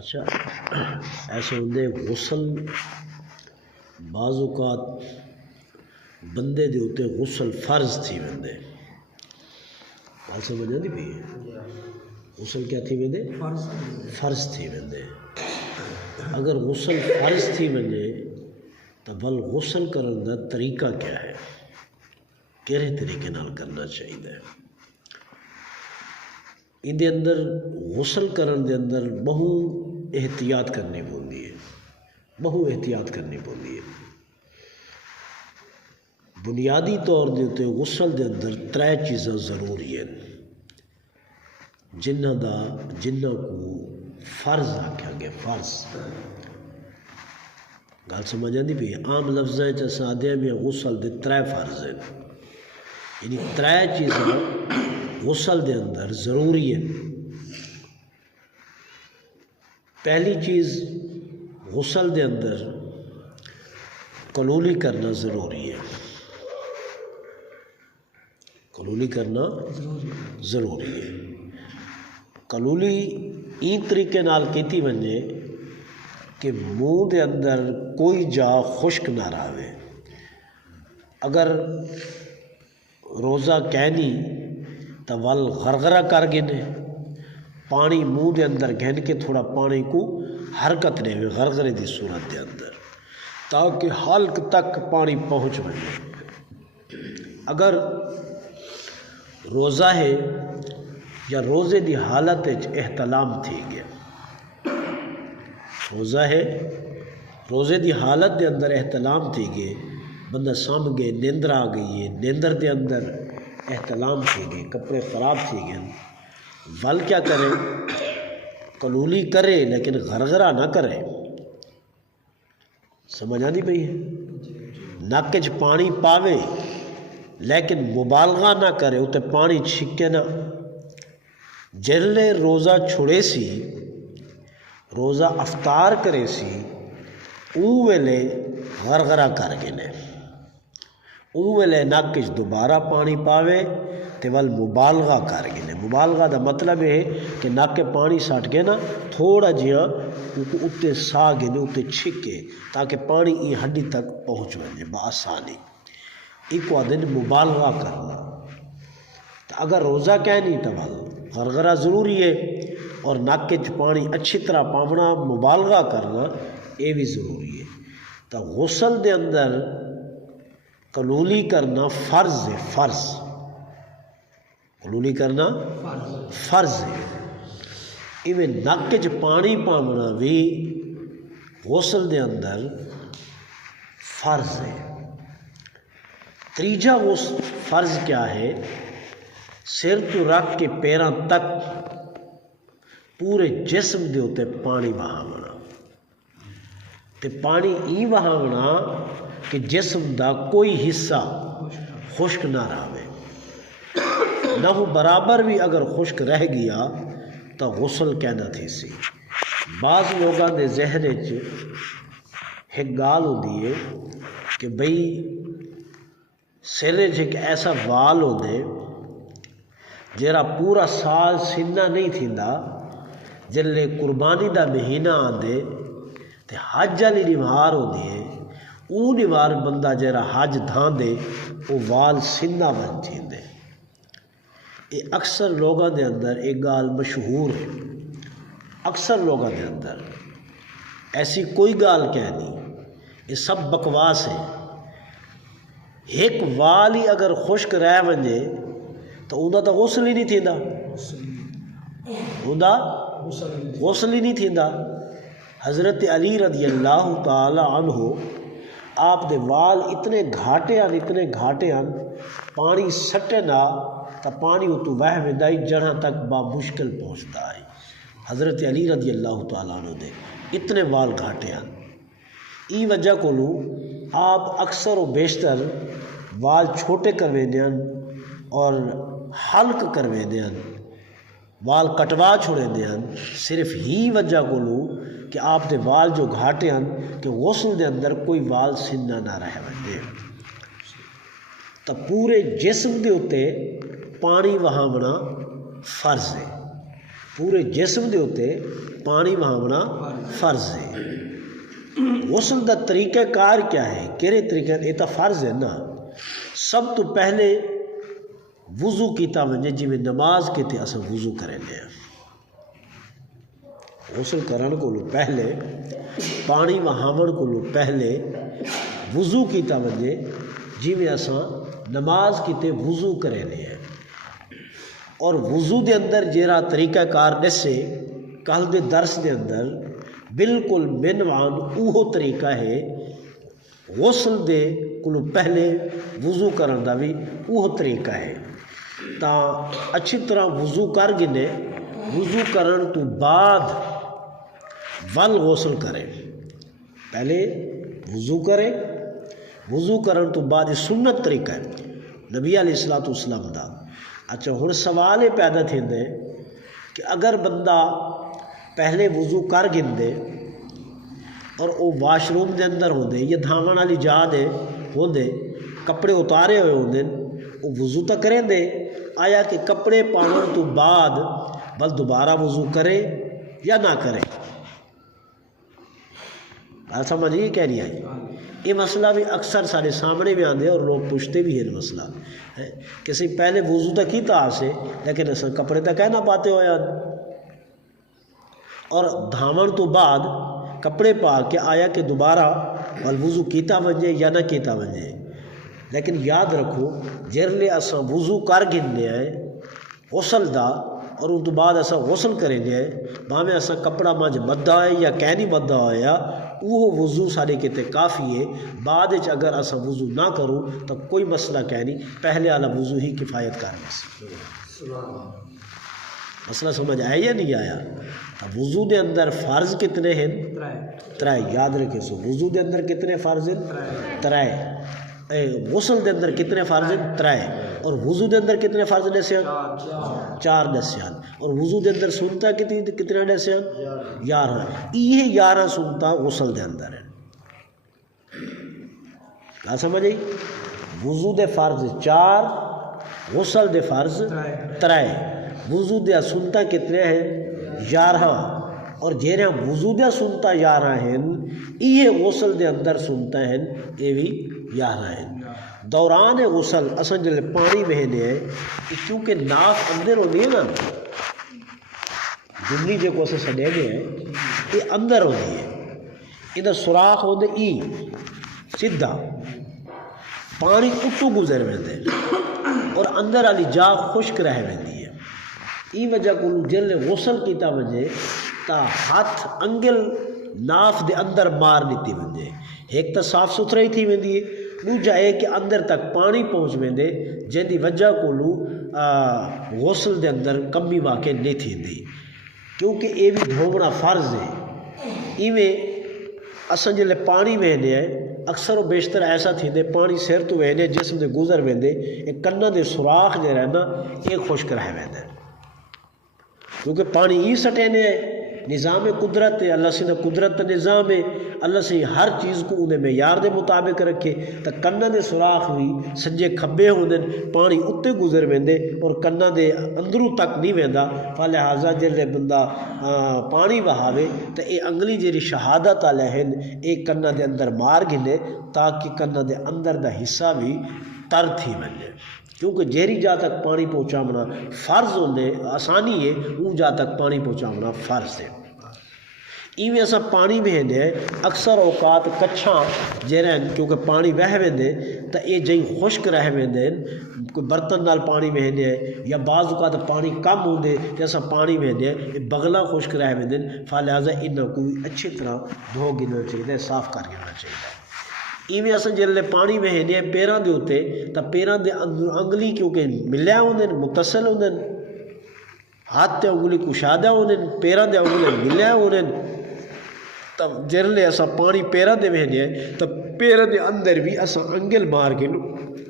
اچھا ایسے ہوندے غسل بعض اوقات بندے دے اتے غسل فرض تھی ویندے گل سمجھ آندی پئی غسل کیا تھی ویندے فرض تھی ویندے اگر غسل فرض تھی ونجے تو بل غسل کرن دا طریقہ کیا ہے کہڑے طریقے نال کرنا چاہیے ان دے اندر غسل کرن دے اندر بہو احتیاط کرنی پوندی ہے بنیادی طور دے تے غسل دے اندر ترے چیزاں ضروری ہیں جنہ کو فرض آکھیا گیا فرض گل سمجھ آندی پئی عام لفظاں چ سادے میں غسل دے ترے فرض ہیں یعنی ترے چیزاں غسل دے اندر ضروری ہے پہلی چیز غسل دے اندر کلولی کرنا ضروری ہے کلولی این طریقے نال کیتی ونجے کہ منہ دے اندر کوئی جا خشک نہ رہے اگر روزہ کہنی تو ول غرغرہ کر گنے پانی منہ دے اندر گھن کے تھوڑا پانی کو حرکت دے غرغرے دی صورت دے اندر تاکہ حلق تک پانی پہنچ وجے اگر روزہ ہے یا روزے دی حالت احتلام تھی گیا روزہ ہے روزے دی حالت دے اندر احتلام تھی گئے بندہ سام گئے نیندر آ گئی ہے نیندر دے اندر احتلام تھی گئے کپڑے خراب تھی گئے ول کیا کرے کلولی کرے لیکن غرغرہ نہ کرے سمجھ آنی پئی ہے نک چ پانی پاوے لیکن مبالغہ نہ کرے اتے پانی چھکے نہ جلے روزہ چھڑے سی روزہ افطار کرے سی او ویلے غرغرہ کر گنے او ویلے نک چ دوبارہ پانی پاوے تے ول مبالغہ کر گنے مبالغہ دا مطلب ہے کہ نک کے پانی سٹ گئے نا تھوڑا جہا اتے سا گنے اتے چھکے تاکہ پانی ای ہڈی تک پہنچ وجے بآسانی ایک دن مبالغہ کرنا تو اگر روزہ کہنی تو ول غرغرہ ضروری ہے اور نک چ پانی اچھی طرح پاونا مبالغہ کرنا یہ بھی ضروری ہے تو غسل دے اندر کلولی کرنا فرض ہے کلولی کرنا فرض ہے ایویں نک چ پانی پاونا بھی غسل دے اندر فرض ہے تیجا فرض کیا ہے سر تو رکھ کے پیراں تک پورے جسم دے ہوتے پانی بہاونا تے پانی ای بہاونا کہ جسم دا کوئی حصہ خشک نہ رہے نہ وہ برابر بھی اگر خشک رہ گیا تو غسل کہنا تھی سی بعض لوگاں دے ذہن چ ایک گال ہوندی ہے کہ بھئی سر چ ایک ایسا وال ہوندے جیرا پورا سال سننا نہیں تھیندا جلے قربانی دا مہینہ آندے تے حج والی نوار ہوندی ہے او نوار بندہ جیرا حج دھان دے او وال سننا بن جیندے یہ اکثر لوگاں دے اندر ایک گال مشہور ہے اکثر لوگاں دے اندر ایسی کوئی گال کہہ نہیں یہ سب بکواس ہے ایک وال ہی اگر خشک رہ ونجے تو اوندا تو غسل ہی نہیں تھیندا غسل ہی نہیں تھیندا حضرت علی رضی اللہ تعالی عنہ آپ دے وال اتنے گھاٹے ہیں پانی سٹے نہ تو پانی اتو وہ ویندائی جڑاں تک با مشکل پہنچتا ہے حضرت علی رضی اللہ تعالیٰ عنہ دے اتنے وال گھاٹے ہیں ای وجہ کو لوں آپ اکثر و بیشتر وال چھوٹے کروے دیاں اور حلق کروے دیاں وال کٹوا چھوڑے دیاں صرف ہی وجہ کو لوں کہ آپ دے وال جو گھاٹے ہیں کہ غسل دے اندر کوئی وال سننا نہ رہ وجے تو پورے جسم دے اتے پانی وہاونا فرض ہے پورے جسم دے اتنے پانی وہاونا فرض ہے۔ غسل دا طریقہ کار کیا ہے، کہڑے طریقے یہ تو فرض ہے نا۔ سب تو پہلے وضو کیتا ونجے، جی میں نماز کیتے اصل وضو کریں ہیں۔ غسل کرن کو پہلے پانی وہاون کو پہلے وضو کیتا ونجے، جی میں اساں نماز کیتے وضو کریں ہیں۔ اور وضو دے اندر جیرا طریقہ کار دسے کل دے درس دے اندر بالکل منوان اوہو طریقہ ہے۔ غسل دے کلو پہلے وضو کرن دا بھی اوہو طریقہ ہے، تا اچھی طرح وضو کر گنے، وضو کرن تو بعد ول غسل کرے۔ پہلے وضو کرے، وضو کرن تو بعد یہ سنت طریقہ ہے نبی علیہ السلام دا۔ اچھا ہن سوال یہ پیدا تھیندے کہ اگر بندہ پہلے وضو کر گندے اور وہ واش روم دے اندر ہوندے یا دھاون والی جا دے ہوندے، کپڑے اتارے ہوئے ہوندے، وہ وضو تو کریں دے، آیا کہ کپڑے پاون تو بعد بل دوبارہ وضو کرے یا نہ کرے؟ بات سمجھ یہ کہہ رہی ہے۔ یہ مسئلہ بھی اکثر سارے سامنے بھی آندے اور لوگ پوچھتے بھی ہیں مسئلہ ہے کہ سی پہلے وضو تو کیتا سے لیکن اصل کپڑے تو کہہ نہ پاتے ہو یار، اور دھاون تو بعد کپڑے پا کے آیا کہ دوبارہ وضو کیتا ونجے یا نہ کیتا ونجے۔ لیکن یاد رکھو جرلے اساں وضو کر گھنے ہیں غسل دا اور ان تو بعد اساں غسل کریں گے، بھاویں اساں کپڑا مجھ مدہ ہے یا کہنی مدہ ہویا، وہ وضو سارے کتے کافی ہے۔ بعد اگر اساں وضو نہ کروں تو کوئی مسئلہ کہنی، پہلے والا وضو ہی کفایت کر گا۔ مسئلہ سمجھ آیا یا نہیں آیا؟ وضو دے اندر فرض کتنے ہیں؟ ترائے۔ یاد رکھے سو وضو دے اندر کتنے فرض ہیں؟ ترائے۔ غسل دے اندر کتنے فرض ہیں؟ ترائے۔ اور وضو دے اندر کتنے فرض دسیاں؟ 4 دسیاں۔ اور وضو دے اندر سنتا کتنے دسیاں؟ 11۔ یہ 11 سنتا غسل دے اندر ہے۔ کیا سمجھ آئی؟ وضو دے فرض 4، غسل دے فرض 3۔ وضو دے سنتا کتنے ہیں؟ 11۔ اور جیرے وضو دے سنتا 11 ہیں، یہ غسل دے اندر سنتا ہیں یہ بھی 11 ہیں۔ دوران غسل اصل جلے پانی بہنے ہیں، کیونکہ ناف اندر ہوتی ہے نا، جنی جو کو اسے سڑے گئے ہیں یہ اندر ہوتی ہے، ادھر سوراخ ہوتے ای سیدھا پانی اتو گزر ویندے اور اندر والی جا خشک رہ ویندی ہے۔ ای وجہ کو جلے غسل کیتا وجہ تا ہاتھ انگل ناف دے اندر مار نیتی وندے، ایک تا صاف ستھرائی تھی ویندی ہے، دوجا ہے کہ اندر تک پانی پہنچ ویندے جن دی وجہ کو غسل دے اندر کمی واقع نہیں تھی دی، کیونکہ یہ بھی دھونا فرض ہے۔ ایویں اصل جلے پانی وہنے ہیں اکثر و بیشتر ایسا تھی دے پانی سر تو وہنے جسم دے گزر ویندے، ایک کنہ دے سوراخ جو رہنا ایک خشک رہ ویندے، کیونکہ پانی ہی سٹینے ہے۔ نظام قدرت ہے، اللہ سے قدرت نظام ہے، اللہ سے ہر چیز کو انہیں معیار دے مطابق رکھے، تو کنہ دے سوراخ بھی سجے کھبے ہوندے، پانی اتے گزر ویندے اور کنہ دے اندروں تک نہیں ویندا، فلہذا جلے بندہ پانی بہاوے تو اے انگلی جیری شہادت والے ہیں ایک کنہ دے اندر مار گھنے تاکہ کنہ دے اندر دا حصہ بھی تر تھی ونجے، کیونکہ جیری جا تک پانی پہنچاونا فرض ہوندے آسانی ہے، وہ جا تک پانی پہنچاونا فرض ہے۔ ایویں ایسا پانی بہنے ہیں اکثر اوقات کچھاں جیرین کیونکہ پانی بہ ویندے تو یہ جائیں خشک رہ ویندے، کوئی برتن نال پانی بہنے ہیں یا بعض اوقات پانی کم ہوندے جیسا پانی بہنے ہیں یہ بغلا خشک رہ ویندے، فلہذا انہاں کو اچھی طرح دھو گنا چاہیے، صاف کر گنا چاہیے۔ ایویں اصل جلے پانی بہنے ہیں پیران دے ہوتے تو پیران دے انگلی کیونکہ ملیا ہوندے متصل ہوندے، ہاتھ تے انگلی کشادہ ہوندے، پیران دے انگلی ملیا ہوندے، تب جرلے ایسا پانی پیران دے بہنے ہیں تو پیران دے اندر بھی ایسا انگل مار کے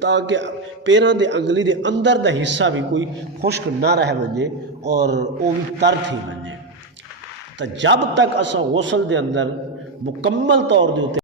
تاکہ پیران دے انگلی دے اندر دا حصہ بھی کوئی خشک نہ رہ ونجے اور وہ بھی تر تھی ونجے۔ تو جب تک ایسا غسل دے اندر مکمل طور دے ہوتے